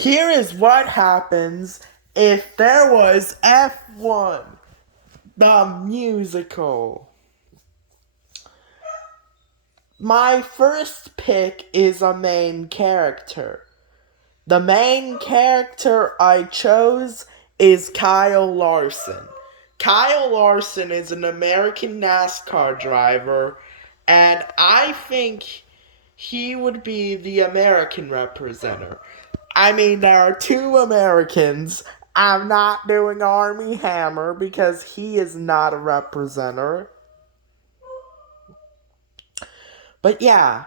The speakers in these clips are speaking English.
Here is what happens if there was F1, the musical. My first pick is a main character. The main character I chose is Kyle Larson. Kyle Larson is an American NASCAR driver, and I think he would be the American representative. I mean, there are two Americans. I'm not doing Army Hammer because he is not a representative. But yeah.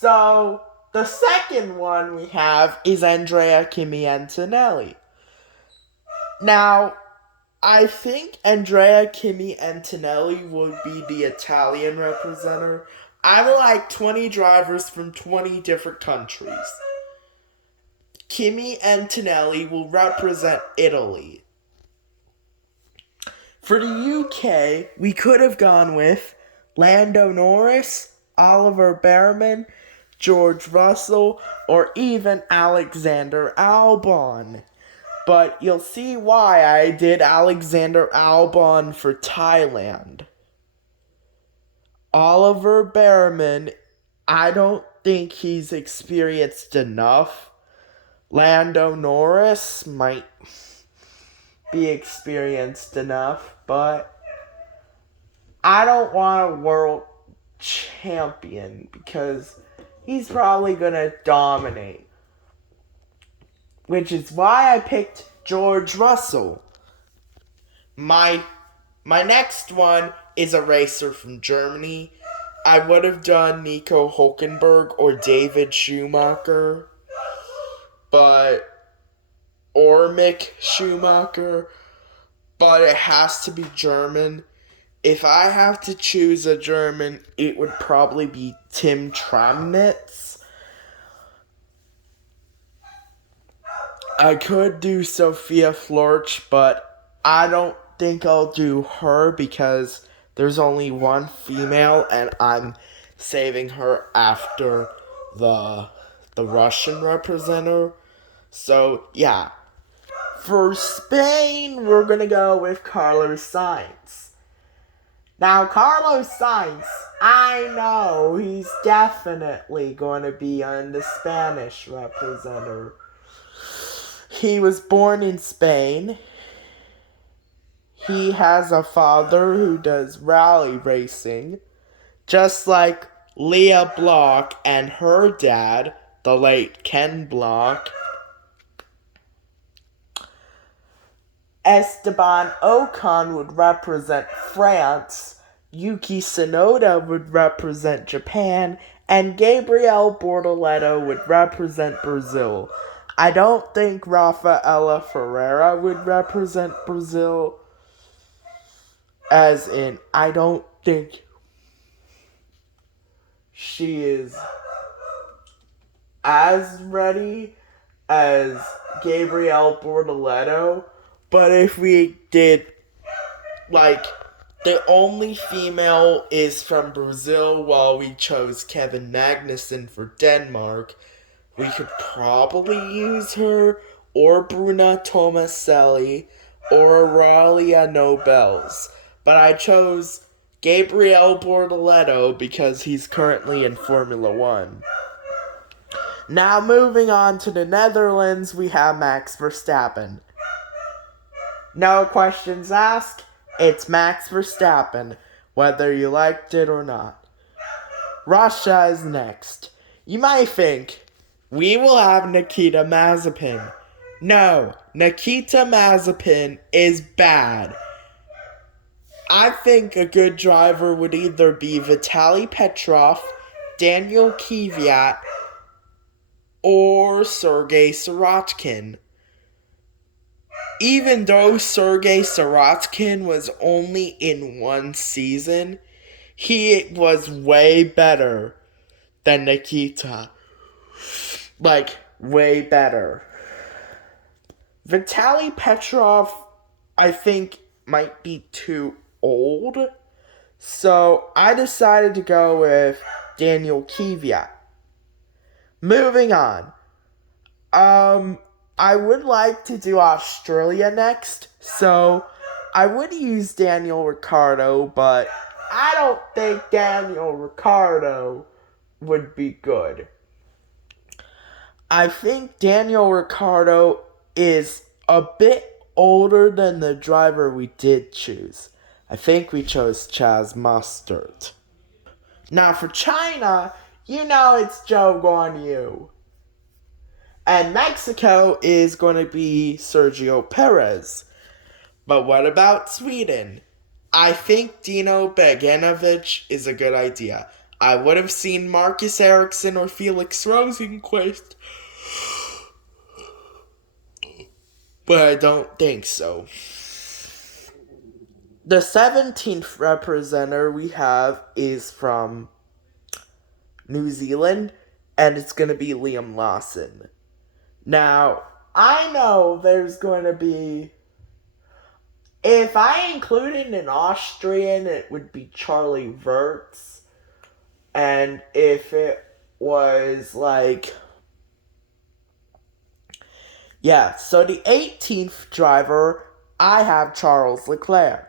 So, the second one we have is Andrea Kimi Antonelli. Now, I think Andrea Kimi Antonelli would be the Italian representative. I would like 20 drivers from 20 different countries. Kimi Antonelli will represent Italy. For the UK, we could have gone with Lando Norris, Oliver Bearman, George Russell, or even Alexander Albon. But you'll see why I did Alexander Albon for Thailand. Oliver Bearman, I don't think he's experienced enough. Lando Norris might be experienced enough, but I don't want a world champion because he's probably gonna dominate. Which is why I picked George Russell. My next one is a racer from Germany. I would have done Nico Hulkenberg or David Schumacher, or Mick Schumacher, but it has to be German. If I have to choose a German, it would probably be Tim Tramnitz. I could do Sophia Florch, but I don't think I'll do her because there's only one female and I'm saving her after the Russian representative. So, yeah. For Spain, we're going to go with Carlos Sainz. Now, Carlos Sainz, I know he's definitely going to be on the Spanish representative. He was born in Spain. He has a father who does rally racing, just like Leah Block and her dad, the late Ken Block. Esteban Ocon would represent France, Yuki Tsunoda would represent Japan, and Gabriel Bortoleto would represent Brazil. I don't think Rafaela Ferreira would represent Brazil. As in, I don't think she is as ready as Gabriel Bortoleto. But if we did, the only female is from Brazil while we chose Kevin Magnussen for Denmark, we could probably use her, or Bruna Tomaselli, or Aurelia Nobels. But I chose Gabriel Bortoleto because he's currently in Formula One. Now moving on to the Netherlands, we have Max Verstappen. No questions asked, it's Max Verstappen, whether you liked it or not. Russia is next. You might think, we will have Nikita Mazepin. No, Nikita Mazepin is bad. I think a good driver would either be Vitaly Petrov, Daniel Kvyat, or Sergei Sirotkin. Even though Sergei Sirotkin was only in one season, he was way better than Nikita. Way better. Vitaly Petrov, I think, might be too old. So I decided to go with Daniel Kvyat. Moving on. I would like to do Australia next, so I would use Daniel Ricciardo, but I don't think Daniel Ricciardo would be good. I think Daniel Ricciardo is a bit older than the driver we did choose. I think we chose Chaz Mostert. Now for China, it's Zhou Guanyu. And Mexico is going to be Sergio Perez. But what about Sweden? I think Dino Beganovic is a good idea. I would have seen Marcus Ericsson or Felix Rosenqvist, but I don't think so. The 17th representative we have is from New Zealand, and it's going to be Liam Lawson. Now, I know there's going to be... If I included an Austrian, it would be Charlie Wirtz. And if it was like... Yeah, so the 18th driver, I have Charles Leclerc.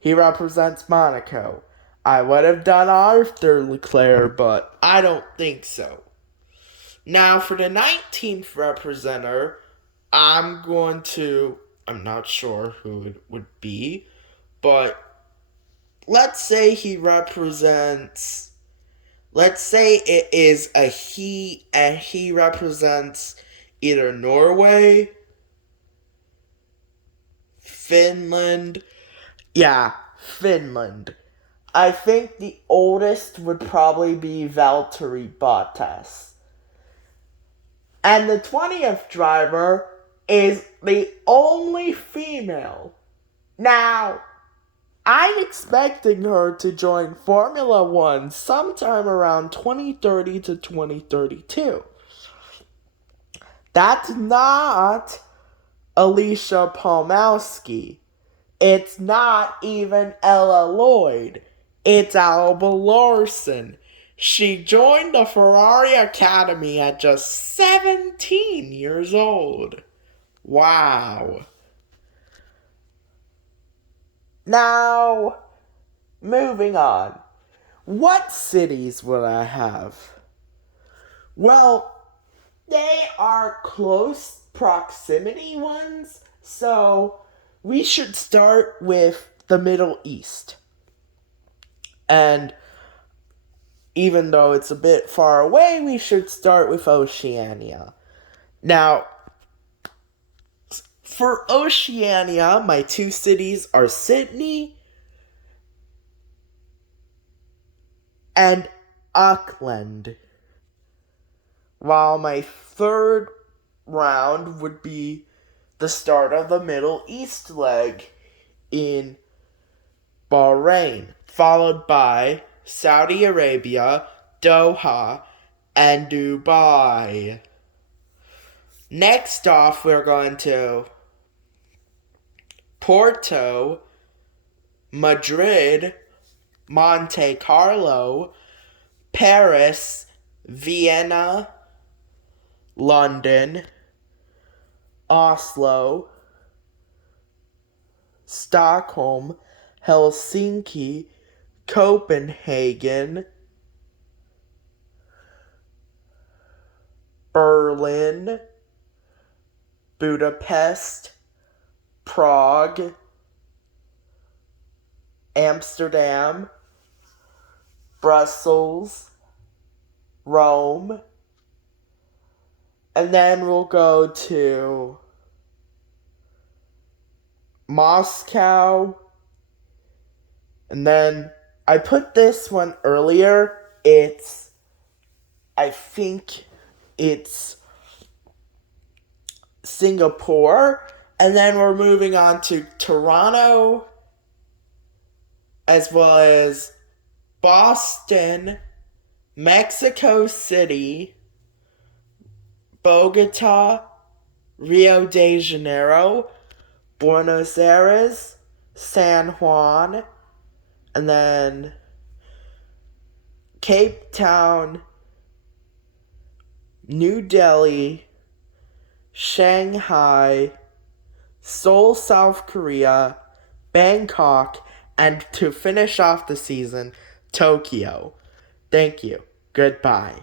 He represents Monaco. I would have done Arthur Leclerc, but I don't think so. Now, for the 19th representative, I'm not sure who it would be, but let's say he represents, let's say it is a he, and he represents either Norway, Finland, Finland. I think the oldest would probably be Valtteri Bottas. And the 20th driver is the only female. Now, I'm expecting her to join Formula One sometime around 2030 to 2032. That's not Alicia Palmowski. It's not even Ella Lloyd. It's Alba Larson. She joined the Ferrari Academy at just 17 years old. Wow. Now, moving on. What cities will I have? Well, they are close proximity ones, so we should start with the Middle East. And even though it's a bit far away, we should start with Oceania. Now, for Oceania, my two cities are Sydney and Auckland. While my third round would be the start of the Middle East leg in Bahrain, followed by Saudi Arabia, Doha, and Dubai. Next off, we're going to Porto, Madrid, Monte Carlo, Paris, Vienna, London, Oslo, Stockholm, Helsinki, Copenhagen, Berlin, Budapest, Prague, Amsterdam, Brussels, Rome, and then we'll go to Moscow, and then I put this one earlier. I think it's Singapore, and then we're moving on to Toronto, as well as Boston, Mexico City, Bogota, Rio de Janeiro, Buenos Aires, San Juan, and then Cape Town, New Delhi, Shanghai, Seoul, South Korea, Bangkok, and to finish off the season, Tokyo. Thank you. Goodbye.